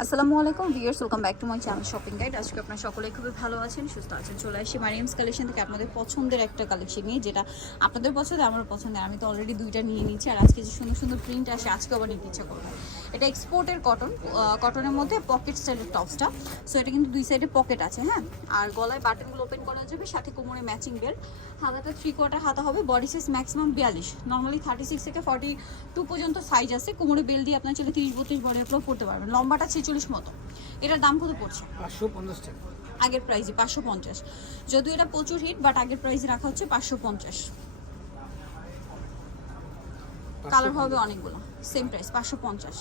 আসসালামু আলাইকুম viewers welcome back to my channel shopping guide আজকে আপনারা সকলে খুবই ভালো আছেন, সুস্থ আছেন, চলে আসি মারিয়ামস কালেকশন থেকে আপনাদের পছন্দের একটা কালেকশন নিয়ে, যেটা আপনাদের পছন্দ আমার পছন্দের। আমি তো অলরেডি দুইটা নিয়ে নিচ্ছি আর আজকে যে সুন্দর সুন্দর প্রিন্ট আসে, আজকে আবার নিতে ইচ্ছা করবে এটা এক্সপোর্টের কটন কটনের মধ্যে পকেট স্টাইলের টপসটা। সো এটা কিন্তু দুই সাইডে পকেট আছে হ্যাঁ? আর গলায় বাটনগুলো ওপেন করা যাবে সাথে কোমরে ম্যাচিং বেল্ট হাতাটা থ্রি কোয়ার্টার হাতা হবে বডি সাইজ ম্যাক্সিমাম বিয়াল্লিশ। নর্মালি থার্টি সিক্স থেকে ফর্টি টু পর্যন্ত সাইজ আছে। কোমরে বেল দিয়ে আপনার চলে তিরিশ বত্রিশ বডি আপলোড করতে পারবেন লম্বাটা ছেচল্লিশ মতো। এটার দাম কত পড়ছে? পাঁচশো পঞ্চাশ টাকা। আগের প্রাইসে পাঁচশো পঞ্চাশ। যদিও এটা প্রচুর হিট বাট আগের প্রাইসে রাখা হচ্ছে পাঁচশো পঞ্চাশ। কালার হবে অনেকগুলো। সেম প্রাইস পাঁচশো পঞ্চাশ।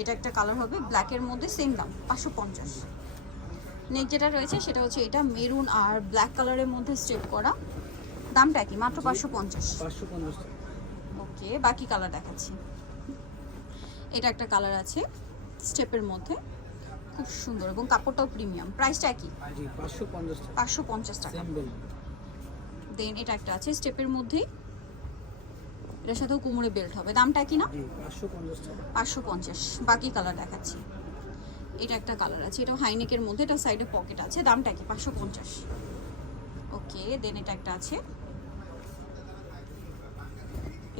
এটা একটা কালার হবে ব্ল্যাকের মধ্যে সেম দাম পাঁচশো পঞ্চাশ। নেক যেটা রয়েছে সেটা হচ্ছে এটা মেরুন আর ব্ল্যাক কালারের মধ্যে স্টেপ করা। দামটা কি? মাত্র পাঁচশো পঞ্চাশ। ওকে বাকি কালার দেখাচ্ছি। এটা একটা কালার আছে স্টেপের মধ্যে। খুব সুন্দর এবং কাপড়টাও প্রিমিয়াম প্রাইসটা কি? পাঁচশো পঞ্চাশ টাকা। দেন এটা একটা আছে স্টেপের মধ্যেই এটার সাথেও কোমরে বেল্ট হবে। দামটা কি না? পাঁচশো পঞ্চাশ বাকি কালার দেখাচ্ছি। এটা একটা কালার আছে এটাও হাইনেকের মধ্যে এটা সাইডে পকেট আছে। দামটা কি? পাঁচশো পঞ্চাশ। ওকে দেন এটা একটা আছে।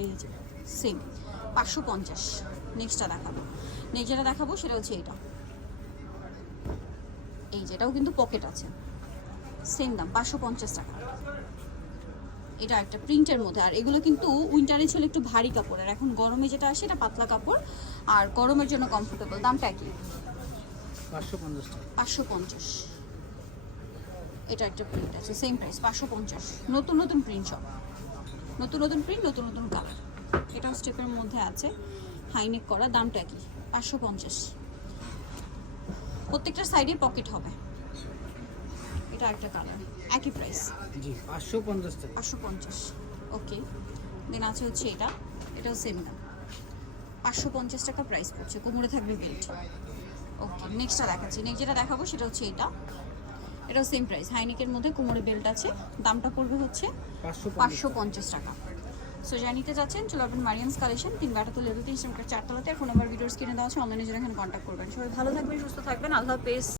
এই যে সেম পাঁচশো পঞ্চাশ। নেক্সটটা দেখাবো। নেক্সট যেটা দেখাবো সেটা হচ্ছে এটা। এই যেটাও কিন্তু পকেট আছে। সেম দাম পাঁচশো পঞ্চাশ টাকা। এটা একটা প্রিন্টের মধ্যে। আর এগুলো কিন্তু উইন্টারে ছিল একটু ভারী কাপড়ের এখন গরমে যেটা আসে এটা পাতলা কাপড় আর গরমের জন্য কমফোর্টেবল দামটা কি? পাঁচশো পঞ্চাশ এটা একটা প্রিন্ট আছে সেম প্রাইস পাঁচশো পঞ্চাশ। নতুন নতুন প্রিন্ট সব। নতুন নতুন প্রিন্ট নতুন নতুন কালার এটাও স্টেপের মধ্যে আছে। হাইনেক করা দামটা কি? পাঁচশো পঞ্চাশ। প্রত্যেকটা সাইডে পকেট হবে। এটা একটা কালার একই প্রাইস জি পাঁচশো পঞ্চাশ টাকা। পাঁচশো পঞ্চাশ। ওকে দেন আছে হচ্ছে এটা। এটাও সেম দাম পাঁচশো পঞ্চাশ টাকা প্রাইস পড়ছে। কোমরে থাকবে বেল্ট ওকে নেক্সটটা দেখাচ্ছি। নেক্সট যেটা দেখাবো সেটা হচ্ছে এটা। এটাও সেম প্রাইস হাইনেকের মধ্যে কোমরে বেল্ট আছে। দামটা পড়বে হচ্ছে পাঁচশো পাঁচশো পঞ্চাশ টাকা। সো যা নিতে যাচ্ছেন চলো আপনার মারিয়ামস কালেকশন তিন বাটাতে লেভেল তিন চারতলাতে। ফোন নাম্বার ভিডিওস কিনে দেওয়া আছে। অনলাইনে যারা এখানে কন্ট্যাক্ট করবেন। সবাই ভালো থাকবেন সুস্থ থাকবেন। আল্লাহ হাফেজ।